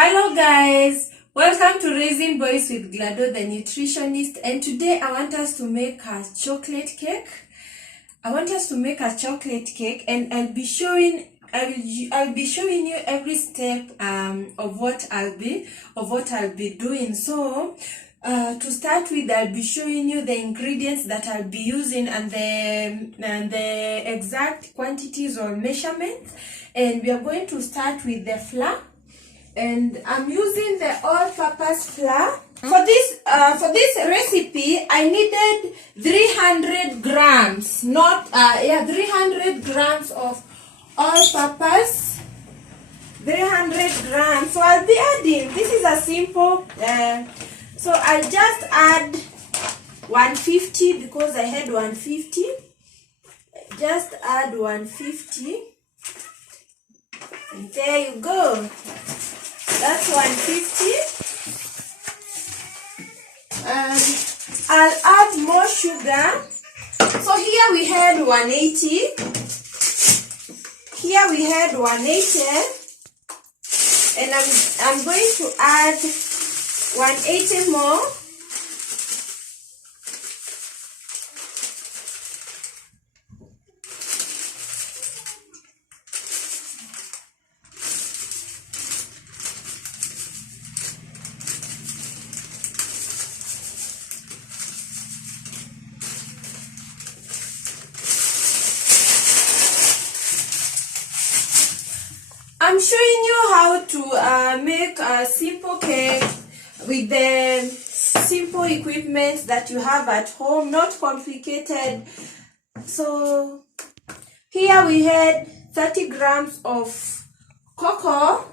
Hello guys, welcome to Raising Boys with Glado the Nutritionist, and today I want us to make a chocolate cake. And I'll be showing you every step of what I'll be doing. So to start with, I'll be showing you the ingredients that I'll be using and the exact quantities or measurements. And we are going to start with the flour. And I'm using the all-purpose flour. For this recipe, I needed 300 grams, 300 grams of all-purpose, 300 grams. So I'll be adding, this is a simple, so I just add 150 because I had 150. Just add 150. And there you go. That's 150. I'll add more sugar. So here we had 180. Here we had 180. And I'm going to add 180 more. I'm showing you how to make a simple cake with the simple equipment that you have at home, not complicated. So here we had 30 grams of cocoa,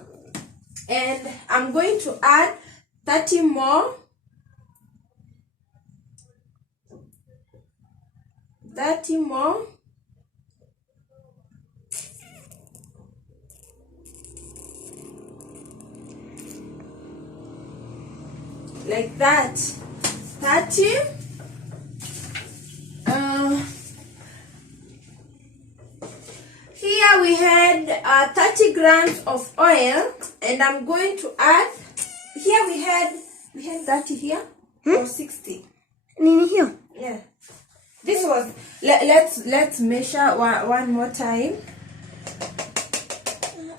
and I'm going to add 30 more. 30 more. Like that. 30. Here we had 30 grams of oil, and I'm going to add. Here we had 30 here or 60. Here. Yeah. This was. Let's measure one more time.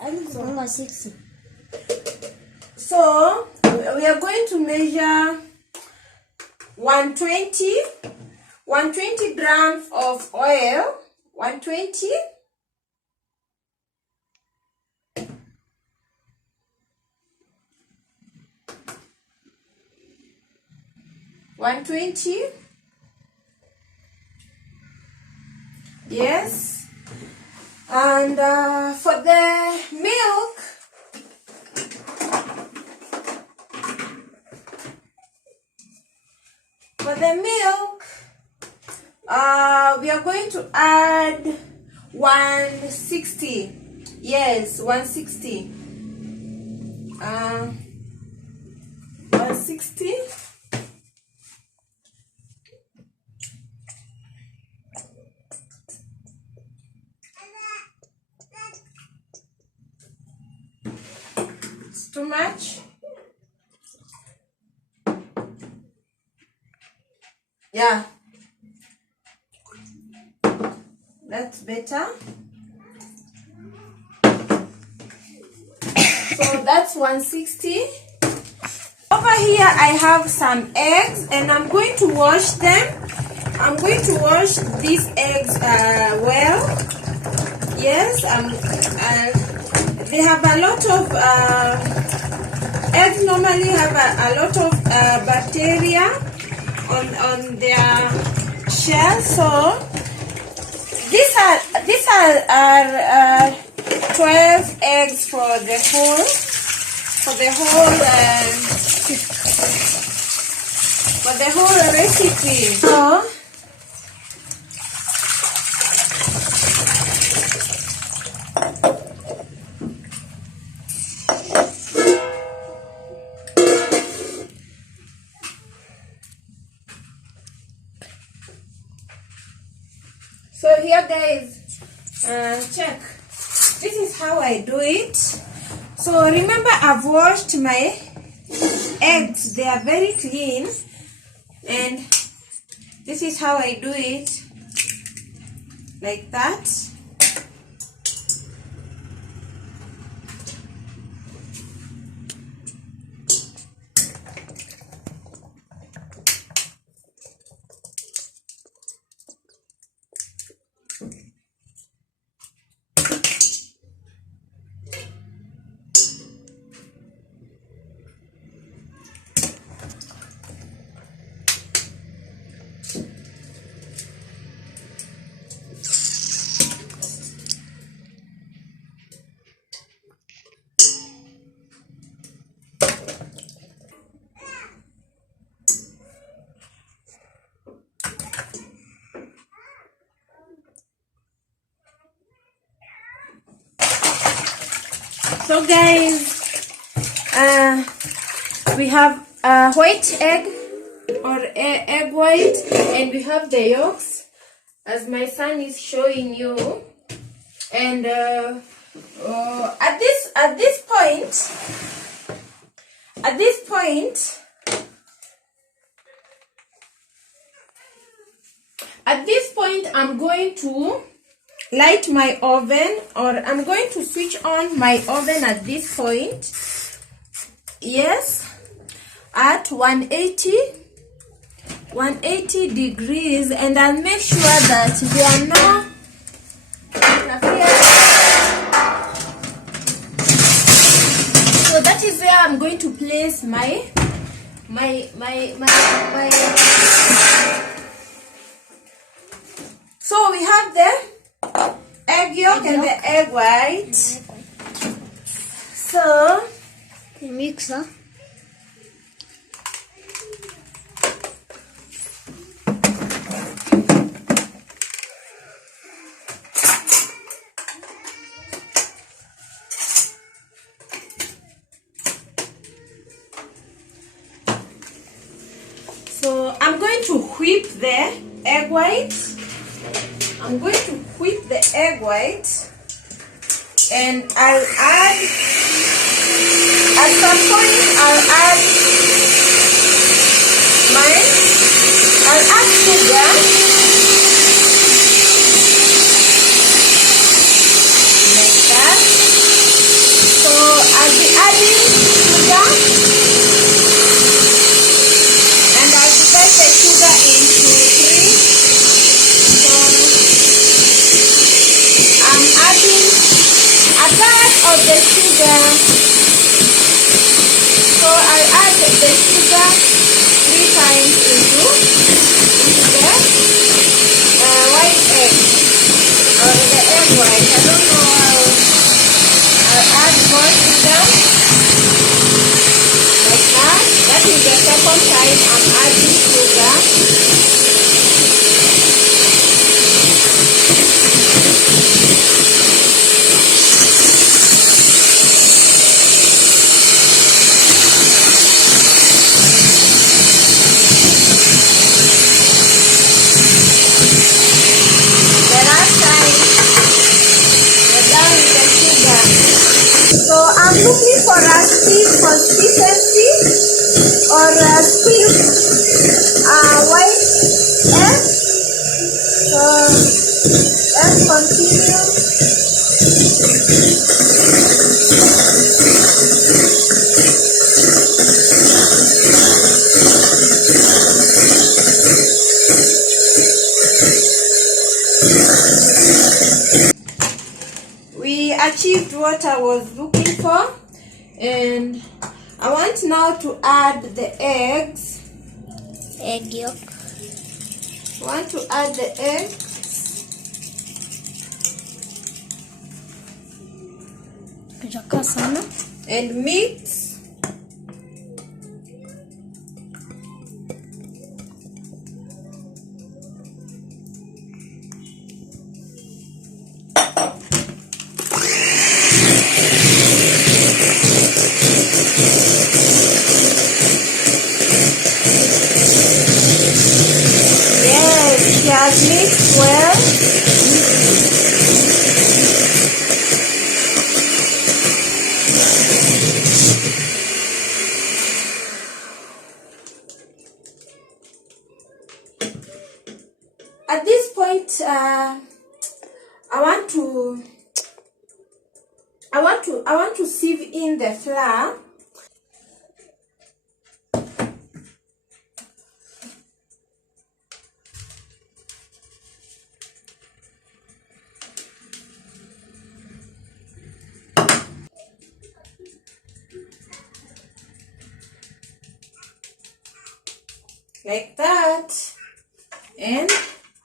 I think it's 60. So we are going to measure 120 grams of oil. 120. Yes. And for the milk, we are going to add 160. Yes, 160. 160. It's too much. Yeah. That's better. So that's 160. Over here I have some eggs, and I'm going to wash them. I'm going to wash these eggs well. Yes, they have a lot of eggs normally have a lot of bacteria on their shell. So these are 12 eggs for the whole recipe. So here guys, check. This is how I do it. So remember, I've washed my eggs. They are very clean, and this is how I do it, like that. So guys, we have a white egg or egg white, and we have the yolks, as my son is showing you. And at this point, I'm going to light my oven, or I'm going to switch on my oven at this point. Yes, at 180 degrees, and I'll make sure that there are no interference. So that is where I'm going to place my so we have the egg yolk and the egg white. So the mixer. So I'm going to whip the egg white. I'm going to whip the egg white, and I'll add, at some point, I'll add sugar. Like that. So I'll be adding sugar, and I'll divide the sugar into 3. I'm adding a third of the sugar. So I'll add the sugar 3 times into the white egg, or the egg white. I don't know how. I'll add more sugar, like that. That is the second time I'm adding sugar. So I'm looking for a sweet consistency, or a sweet white egg. So let's continue. We achieved what I was looking for, and I want now to add the eggs. Egg yolk. I want to add the eggs. And mix. Mix well. I want to sieve in the flour. Like that, and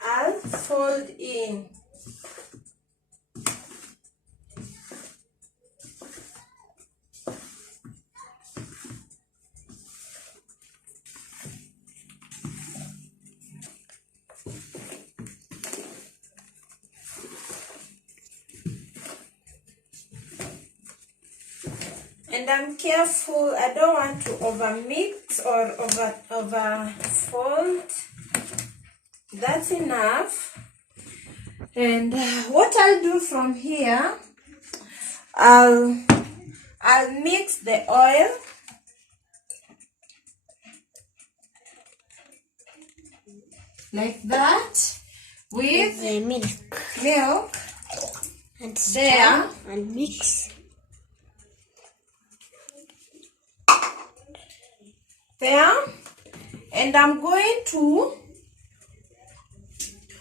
I'll fold in. And I'm careful, I don't want to over mix or over fold. That's enough. And what I'll do from here, I'll mix the oil like that with the milk and there, stir and mix. There, and I'm going to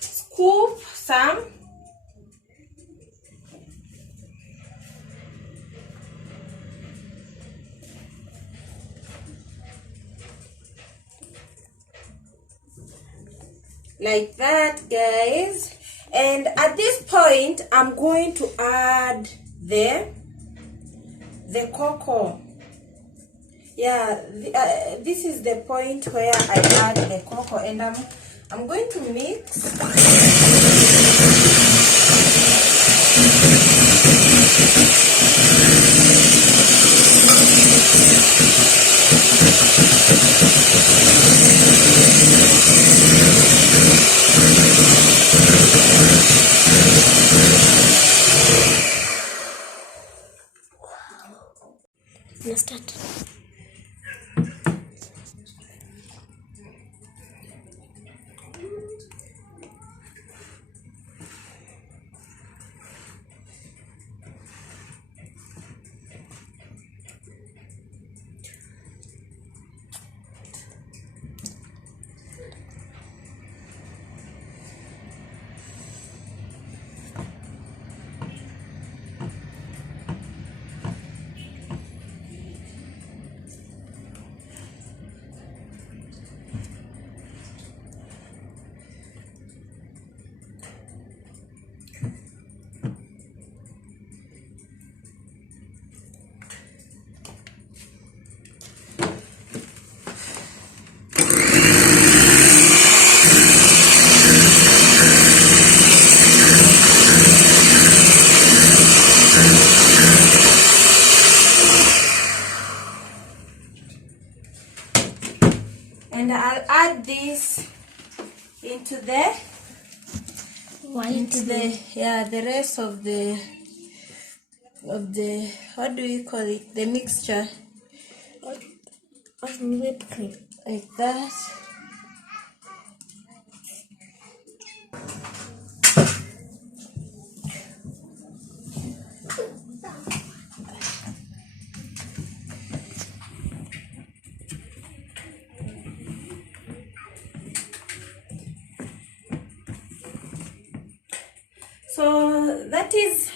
scoop some like that, guys. And at this point, I'm going to add the cocoa. Yeah, this is the point where I add the cocoa, and I'm going to mix. Let's start. And I'll add this into the the rest of the what do we call it, the mixture of whipped cream, like that. So that is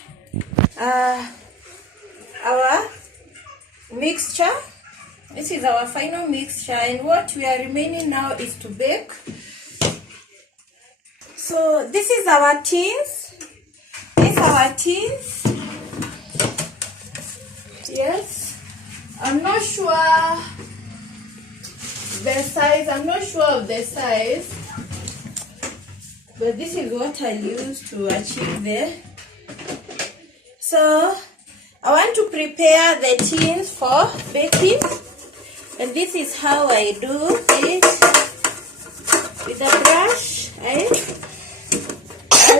our mixture. This is our final mixture, and what we are remaining now is to bake. So this is our tins. These are our tins. Yes. I'm not sure the size. I'm not sure of the size. But this is what I use to achieve there. So I want to prepare the tins for baking, and this is how I do it. With a brush, I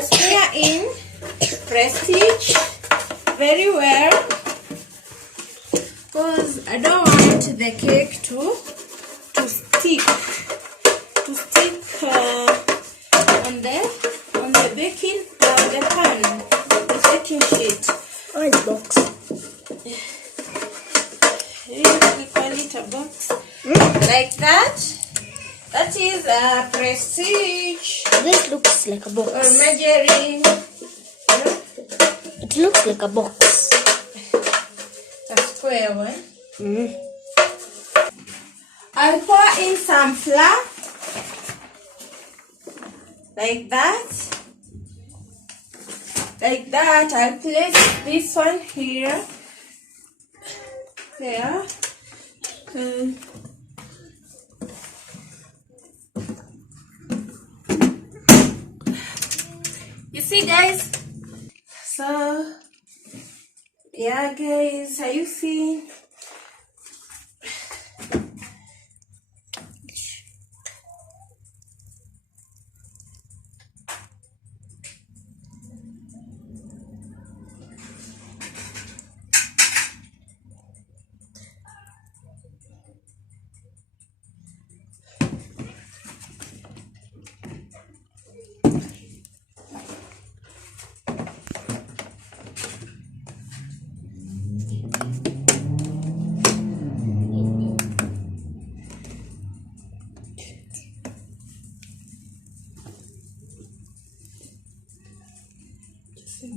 smear in Prestige very well, because I don't want the cake to stick on the We call it a box. Like that. That is a Prestige. This looks like a box. Or margarine. It looks like a box. A square one. I'll pour in some flour. Like that. Like that. I'll place this one here. There. And you see, guys? So, yeah, guys, are you seeing?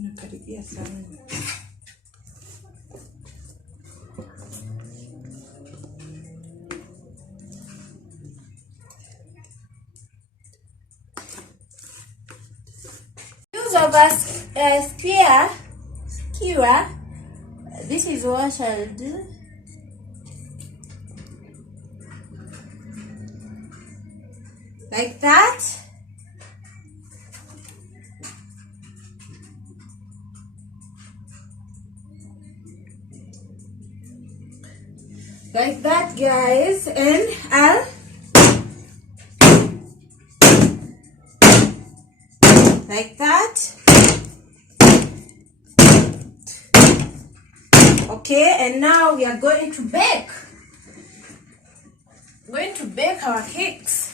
Nakaribia sana. Use of a skewer. This is what I'll do. Like that. Like that, guys. And I'll Like that. okay, and now we are going to bake. Going to bake our cakes.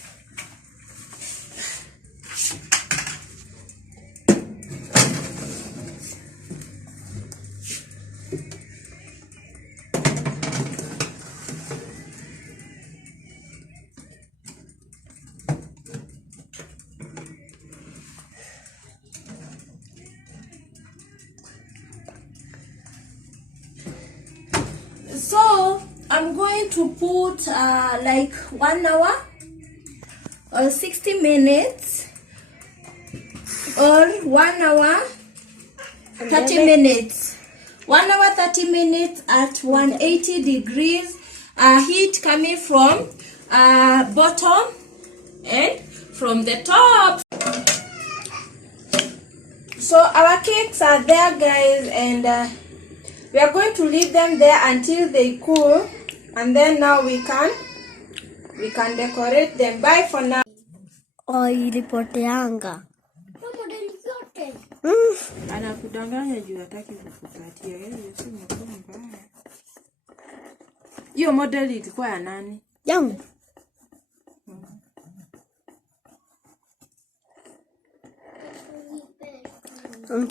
So I'm going to put like 1 hour or 60 minutes or 1 hour 30 minutes. 1 hour 30 minutes at 180 degrees heat coming from bottom and from the top. So our cakes are there, guys, and we are going to leave them there until they cool, and then now we can decorate them. Bye for now. Ilipoteanga. Anakudanganya juu hataki kukupatia. Sio mbaya. Hiyo model ilikuwa ya nani? Yangu.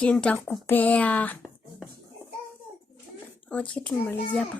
Nitakupea. Wacha tumalizie hapa.